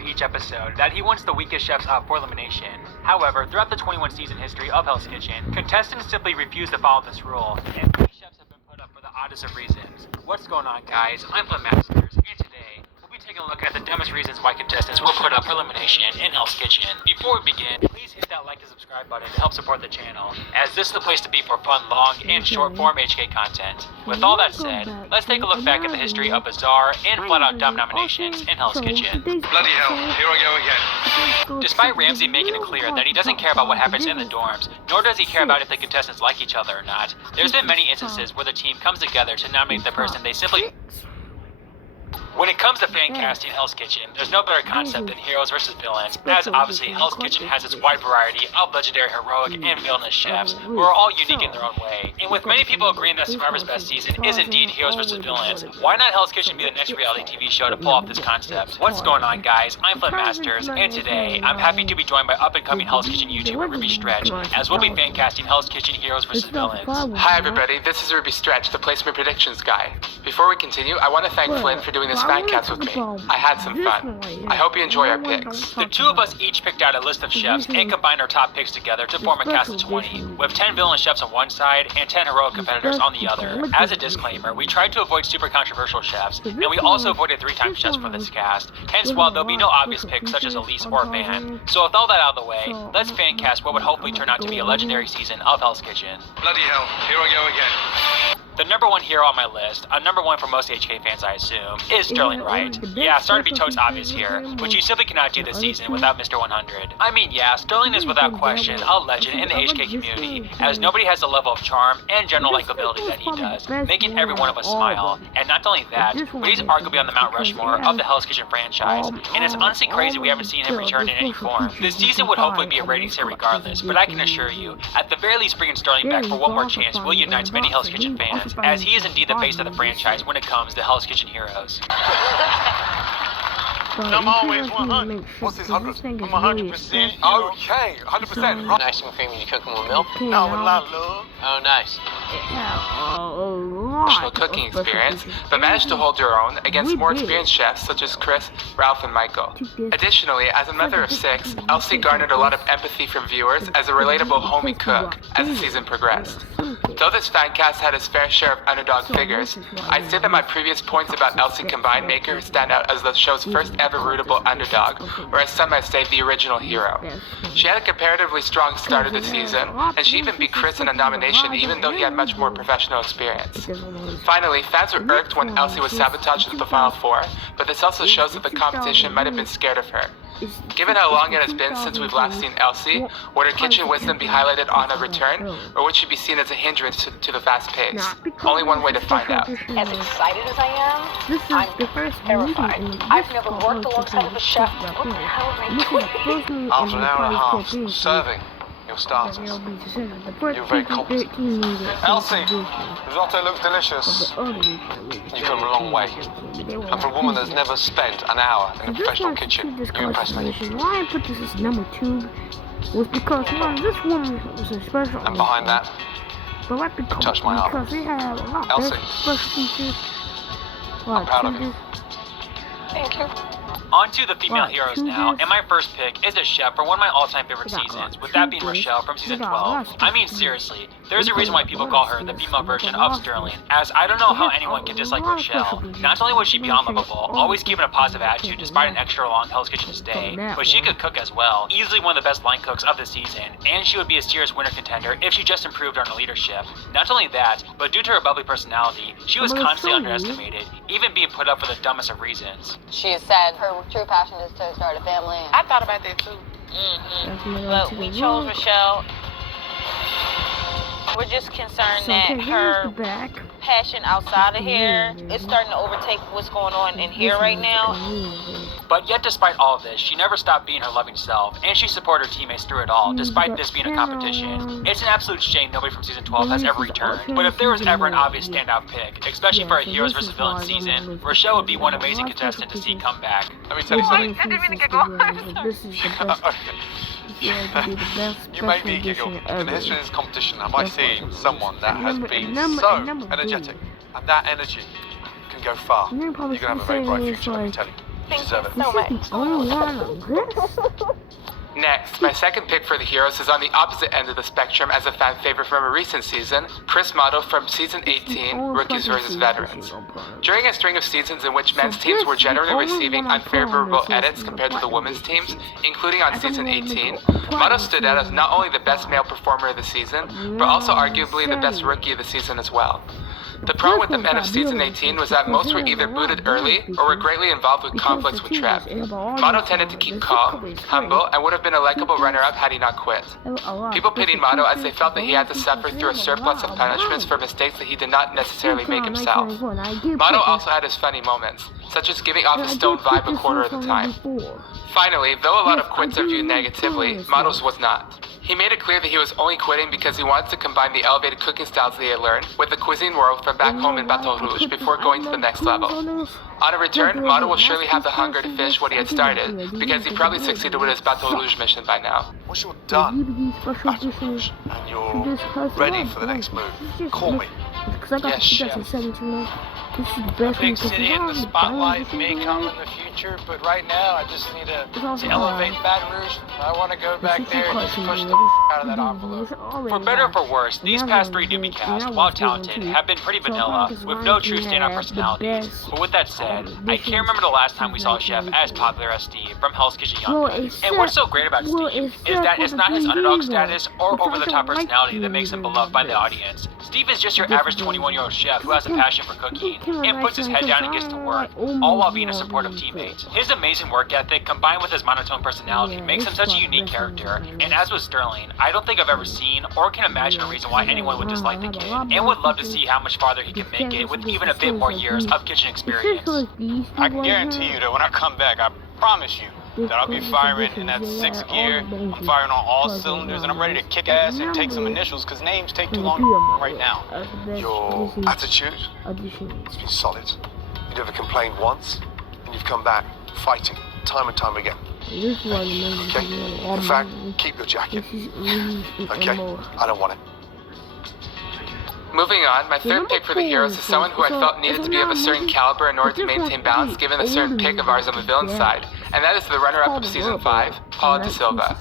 each episode that he wants the weakest chefs up for elimination. However, throughout the 21-season history of Hell's Kitchen, contestants simply refuse to follow this rule, and many chefs have been put up for the oddest of reasons. What's going on, guys? I'm Masters, and today we'll be taking a look at the dumbest reasons why contestants were put up for elimination in Hell's Kitchen. Before we begin, please hit that like and subscribe button to help support the channel, as this is the place to be for fun, long, and short-form HK content. With all that said, let's take a look back at the history of bizarre and flat-out dumb nominations in Hell's Kitchen. Bloody hell, here I go again. Despite Ramsey making it clear that he doesn't care about what happens in the dorms, nor does he care about if the contestants like each other or not, there's been many instances where the team comes together to nominate the person they simply... When it comes to fan casting in Hell's Kitchen, there's no better concept than heroes versus villains, as obviously Hell's Kitchen has its wide variety of legendary, heroic, and villainous chefs, who are all unique in their own way. And with many people agreeing that Survivor's best season is indeed heroes versus villains, why not Hell's Kitchen be the next reality TV show to pull off this concept? What's going on, guys? I'm Masters, and today, I'm happy to be joined by up-and-coming Hell's Kitchen YouTuber Ruby Stretch, as we'll be fan casting Hell's Kitchen heroes versus villains. Hi everybody, this is Ruby Stretch, the placement predictions guy. Before we continue, I want to thank Flynn for doing this fan cast with me. I had some fun. I hope you enjoy our picks. The two of us each picked out a list of chefs and combined our top picks together to form a cast of 20, with 10 villain chefs on one side and 10 heroic competitors on the other. As a disclaimer, we tried to avoid super controversial chefs, and we also avoided 3-time chefs for this cast, hence while there'll be no obvious picks such as Elise or Van. So with all that out of the way, let's fan cast what would hopefully turn out to be a legendary season of Hell's Kitchen. Bloody hell, here I go again. The number one hero on my list, a number one for most HK fans I assume, is Sterling Wright. Yeah, starting to be totes obvious here, but you simply cannot do this season without Mr. 100. I mean, yeah, Sterling is without question a legend in the HK community, as nobody has the level of charm and general likability that he does, making every one of us smile. And not only that, but he's arguably on the Mount Rushmore of the Hell's Kitchen franchise, and it's honestly crazy we haven't seen him return in any form. This season would hopefully be a ratings hit regardless, but I can assure you, at the very least bringing Sterling back for one more chance will unite many Hell's Kitchen fans, as he is indeed the face of the franchise when it comes to Hell's Kitchen heroes. I'm always 100. What's this 100? I'm 100%. Okay, 100%. Right. Nice and creamy. You cook them with milk? No, with a lot of love. Oh, nice. Professional cooking experience, but managed to hold her own against more experienced chefs such as Chris, Ralph, and Michael. Additionally, as a mother of 6, Elsie garnered a lot of empathy from viewers as a relatable homey cook as the season progressed. Though this fan cast had its fair share of underdog figures, I'd say that my previous points about Elsie combined make her stand out as the show's first ever rootable underdog, or as some might say, the original hero. She had a comparatively strong start of the season, and she even beat Chris in a nomination even though he had much more professional experience. Finally, fans were irked when Elsie was sabotaged at the Final Four, but this also shows that the competition might have been scared of her. Given how long it has been since we've last seen Elsie, would her kitchen wisdom be highlighted on her return, or would she be seen as a hindrance to the fast pace? Only one way to find out. As excited as I am, I'm terrified. I've never worked alongside of a chef. What the hell am I doing? After an hour and a half serving your starters, you're very competent. Elsie, risotto looks delicious. You've come a long way. And for a woman that's never spent an hour in a professional kitchen, you impress me. Why I put this as number 2 was because this woman was a special. And behind that, but what because, touched my heart. Because they have a lot Elsie, of special features. I'm proud of you. Thank you. On to the female heroes now, and my first pick is a chef for one of my all-time favorite seasons, with that being Rochelle from season 12. I mean, seriously, there's a reason why people call her the female version of Sterling, as I don't know how anyone can dislike Rochelle. Not only was she beyond lovable, always keeping a positive attitude despite an extra long Hell's Kitchen stay, but she could cook as well, easily one of the best line cooks of the season, and she would be a serious winner contender if she just improved on her leadership. Not only that, but due to her bubbly personality, she was constantly underestimated, even being put up for the dumbest of reasons. She has said her true passion is to start a family. I thought about that too. But we chose Rochelle. We're just concerned that her passion outside of here is starting to overtake what's going on in here right now. But yet despite all of this, she never stopped being her loving self, and she supported her teammates through it all, despite this being a competition. It's an absolute shame nobody from season 12 has ever returned, but if there was ever an obvious standout pick, especially for a heroes vs. villains season, Rochelle would be one amazing contestant to see come back. Let me tell you something. I didn't mean to get going. You made me giggle. In the history of this competition, have I seen someone that has been so energetic, and that energy can go far. You're going to have a very bright future, let me tell you. Thank deserve you it. so much. Only one of this? Next, my second pick for the heroes is on the opposite end of the spectrum as a fan favorite from a recent season, Chris Motto from Season 18, Rookies vs. Veterans. During a string of seasons in which men's teams were generally receiving unfavorable edits compared to the women's teams, including on Season 18, Motto stood out as not only the best male performer of the season, but also arguably the best rookie of the season as well. The problem with the men of Season 18 was that most were either booted early or were greatly involved with conflicts with Trev. Motto tended to keep calm, humble, and would have been a likable runner-up had he not quit. People pitied Motto as they felt that he had to suffer through a surplus of punishments for mistakes that he did not necessarily make himself. Motto also had his funny moments, such as giving off a stone vibe a quarter of the time. Finally, though a lot of quits are viewed negatively, Motto's was not. He made it clear that he was only quitting because he wanted to combine the elevated cooking styles that he had learned with the cuisine world from back home in Baton Rouge before going to the next level. On a return, Motto will surely have the hunger to finish what he had started, because he probably succeeded with his Baton Rouge mission by now. Once you're done, Baton Rouge, and you're ready for the next move, call me. Yes, Chef. This is the best Big city in the spotlight may come in the future, but right now I just need to elevate Baton Rouge. I want to go back there and just push the out of that envelope. For better or for worse, these past three newbie casts, while talented, have been pretty vanilla, with no true standout personalities. But with that said, I can't remember the last time we saw a chef as popular as Steve from Hell's Kitchen Young Guns. And what's so great about Steve is that it's not his underdog status or over-the-top personality that makes him beloved by the audience. Steve is just your average 21-year-old chef who has a passion for cooking and puts his head down and gets to work, all while being a supportive teammate. His amazing work ethic combined with his monotone personality makes him such a unique character, and as with Sterling, I don't think I've ever seen or can imagine a reason why anyone would dislike the kid, and would love to see how much farther he can make it with even a bit more years of kitchen experience. I can guarantee you that when I come back, I promise you, that I'll be firing in that 6th gear. I'm firing on all cylinders, and I'm ready to kick ass and take some initials, because names take too long right now. Your attitude has been solid. You never complained once, and you've come back fighting time and time again. Okay? In fact, keep your jacket. Okay? I don't want it. Moving on, my third pick for the heroes is someone who I felt needed to be of a certain caliber in order to maintain balance given a certain pick of ours on the villain side, and that is the runner-up of Season 5, Paula De Silva.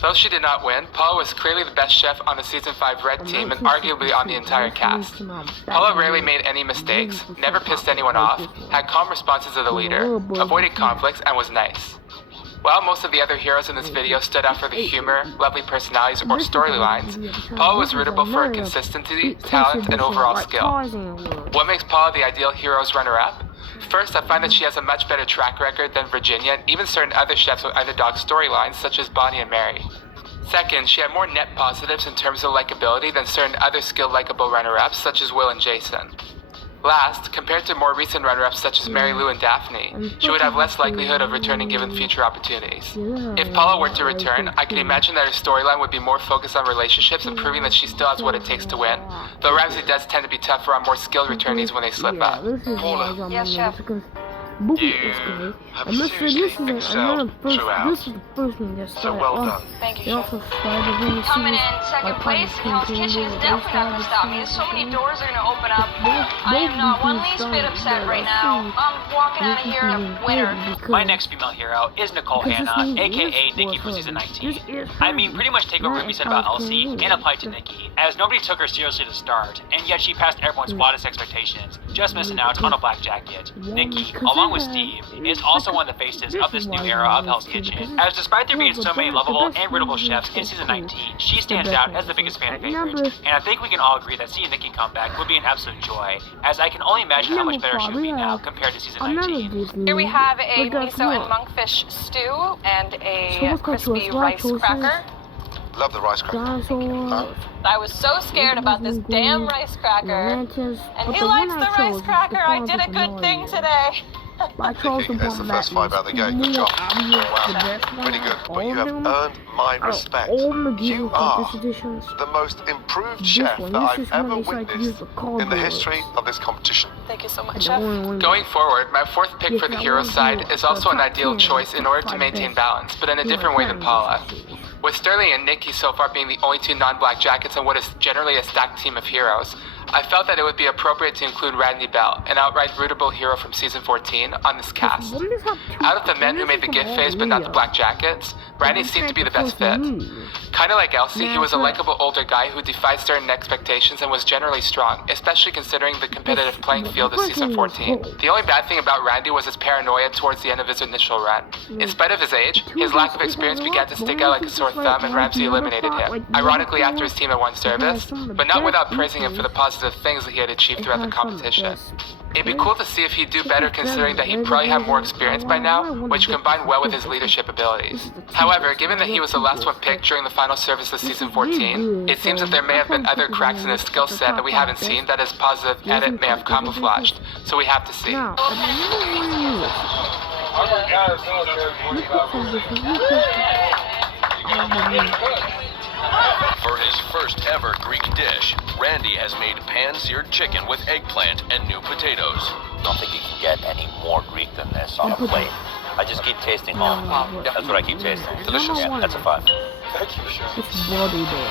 Though she did not win, Paula was clearly the best chef on the Season 5 Red team and arguably on the entire cast. Paula rarely made any mistakes, never pissed anyone off, had calm responses to the leader, avoided conflicts, and was nice. While most of the other heroes in this video stood out for the humor, lovely personalities, or storylines, Paula was rootable for her consistency, talent, and overall skill. What makes Paula the ideal hero's runner-up? First, I find that she has a much better track record than Virginia and even certain other chefs with underdog storylines such as Bonnie and Mary. Second, she had more net positives in terms of likability than certain other skilled likable runner-ups such as Will and Jason. Last, compared to more recent runner-ups such as Mary Lou and Daphne, she would have less likelihood of returning given future opportunities. If Paula were to return, I can imagine that her storyline would be more focused on relationships and proving that she still has what it takes to win, though Ramsey does tend to be tougher on more skilled returnees when they slip up. Paula. Yes, Chef. You have seriously excelled throughout. This is the first one that So started well off. done. Thank They you, also Chef. started in the Coming in series second by place, Hell's Kitchen is definitely not going to stop me. There's so many doors are going to open up. I am not one least bit upset right now. I'm walking out of here a winner. My next female hero is Nicole Hannah, aka Nikki from Season 19. I mean, pretty much take what Ruby said about Elsie and apply it to Nikki, as nobody took her seriously to start, and yet she passed everyone's wildest expectations, just missing out on a black jacket. Nikki, along with Steve, is also one of the faces of this new era of Hell's Kitchen, as despite there being so many lovable and rootable chefs in Season 19, she stands out as the biggest fan favorite, and I think we can all agree that seeing Nikki come back would be an absolute joy, as I can only imagine how much better she would be now compared to Season 19. Here we have a miso and monkfish stew and a crispy rice cracker. Love the rice cracker. I was so scared about this damn rice cracker. And he likes the rice cracker. I did a good thing today. Nikki, that's the first 5 out of the gate. Good job. Wow. Really good. But you have earned my respect. You are the most improved chef that I've ever witnessed in the history of this competition. Thank you so much, Chef. Going forward, my fourth pick for the hero side is also an ideal choice in order to maintain balance, but in a different way than Paula. With Sterling and Nikki so far being the only 2 non-black jackets on what is generally a stacked team of heroes, I felt that it would be appropriate to include Randy Bell, an outright rootable hero from season 14, on this cast. Out of the men who made the gift phase but not the black jackets, Randy seemed to be the best fit. Kinda like Elsie, he was a likable older guy who defied certain expectations and was generally strong, especially considering the competitive playing field of season 14. The only bad thing about Randy was his paranoia towards the end of his initial run. In spite of his age, his lack of experience began to stick out like a sore thumb and Ramsey eliminated him, ironically after his team had won service, but not without praising him for the positive things that he had achieved throughout the competition. It'd be cool to see if he'd do better considering that he'd probably have more experience by now, which combined well with his leadership abilities. However, given that he was the last one picked during the final service of season 14, it seems that there may have been other cracks in his skill set that we haven't seen that his positive edit may have camouflaged, so we have to see. For his first ever Greek dish, Randy has made pan-seared chicken with eggplant and new potatoes. I don't think you can get any more Greek than this on a plate. I just keep tasting more. That's what I keep tasting. Delicious. Yeah, that's a 5. Thank you, Chef. It's body there.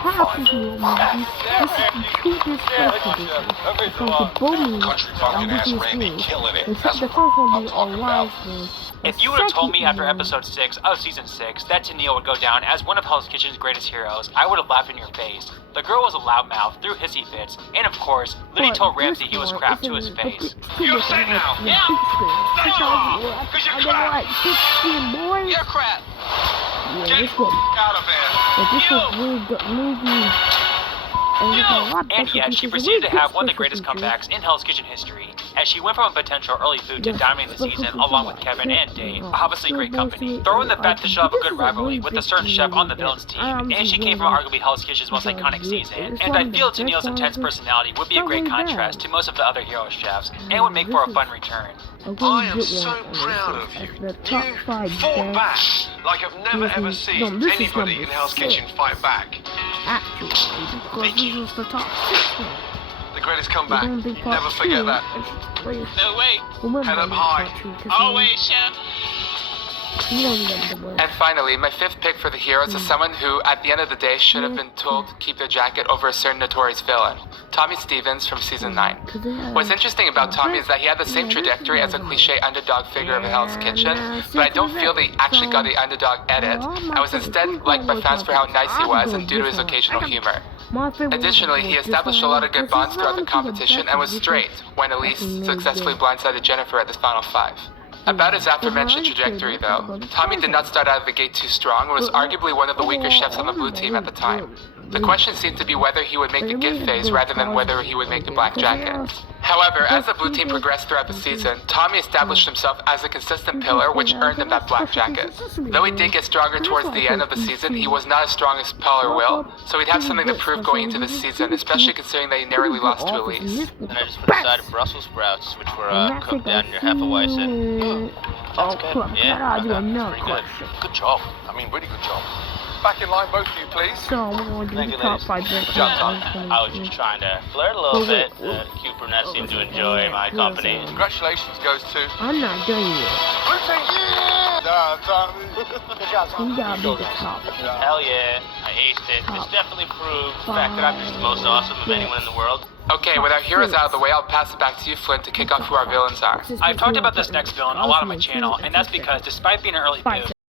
I have to do this is the cutest first because the bowling Country bumpkin ass Randy killing it. except That's the what first one I'm being talking alive about. If you would have told me after episode 6 of season 6 that Tennille would go down as one of Hell's Kitchen's greatest heroes, I would have laughed in your face. The girl was a loudmouth, threw hissy fits, and of course, Liddy told Ramsey he was crap to his face. You're upset now. Yeah. Because you're crap. You're crap. Yeah, Get this one. out of there. But this was really good movie. And yet, she proceeded to have one of the greatest comebacks in Hell's Kitchen history, as she went from a potential early boot to dominating the season along with Kevin and Dave, obviously great company. Throw in the fact that she'll have a good rivalry with a certain chef on the villains team, and she came from arguably Hell's Kitchen's most iconic season, and I feel Tennille's intense personality would be a great contrast to most of the other hero chefs, and would make for a fun return. I am so proud of you. You fought back like I've never ever seen anybody in Hell's Kitchen fight back. Actually, because this is the top 6 one. The greatest comeback. Never forget that. No, wait. Head up high. Always, Chef. And finally, my 5th pick for the heroes is someone who, at the end of the day, should have been told to keep their jacket over a certain notorious villain, Tommy Stevens from season 9. What's interesting about Tommy is that he had the same trajectory as a cliche underdog figure of Hell's Kitchen, but I don't feel that he actually got the underdog edit, and was instead liked by fans for how nice he was and due to his occasional humor. Additionally, he established a lot of good bonds throughout the competition and was straight when Elise successfully blindsided Jennifer at the final 5. About his aforementioned trajectory, though, Tommy did not start out of the gate too strong and was arguably one of the weaker chefs on the blue team at the time. The question seemed to be whether he would make the gift phase rather than whether he would make the black jacket. However, as the blue team progressed throughout the season, Tommy established himself as a consistent pillar, which earned him that black jacket. Though he did get stronger towards the end of the season, he was not as strong as Paul or Will, so he'd have something to prove going into this season, especially considering that he narrowly lost to Elise. And I just put aside Brussels sprouts, which were cooked down in your Hefeweizen. That's good. Yeah, pretty good. Good job. I mean, really good job. Back in line, both of you, please. So we're going to do the top 5 best. I was just trying to flirt a little bit. Cute brunette seemed to enjoy my company. Congratulations goes to... I'm not done yet. Good job, We gotta be the top. Hell yeah, I aced it. It's definitely proved the fact that I'm just the most awesome of anyone in the world. Okay, with our heroes out of the way, I'll pass it back to you, Flint, to kick off who our villains are. I've talked about this next villain a lot on my channel, and that's because despite being an early boot,